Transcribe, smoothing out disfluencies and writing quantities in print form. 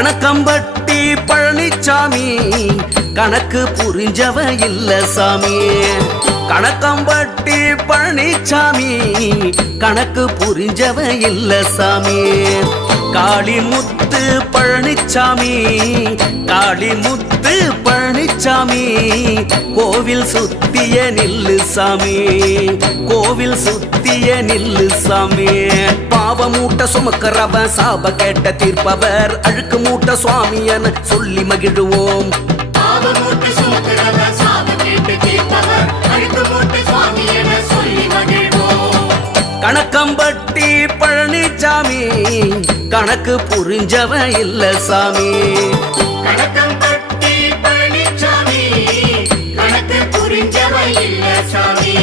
கணக்கம்பட்டி பழனிச்சாமி கணக்கு புரிஞ்சவ இல்ல சாமி. கணக்கம்பட்டி பழனிச்சாமி கணக்கு புரிஞ்சவ இல்ல சாமி. காளிமுத்து பழனிச்சாமி காளிமுத்து பழனிச்சாமி கோவில் சுத்திய நில்லு சாமி, கோவில் சுத்திய நில்லு சாமி. பாவ மூட்ட சுமக்கிறவன் சாப கேட்ட தீர்ப்பவர் அழுக்கு மூட்ட சுவாமி என சொல்லி மகிழுவோம். கணக்கம்பட்டி பழனிச்சாமி கணக்கு புரிஞ்சவ இல்ல சாமி. கணக்கம்பட்டி பழனிச்சாமி கணக்கு புரிஞ்சவ இல்ல சாமி.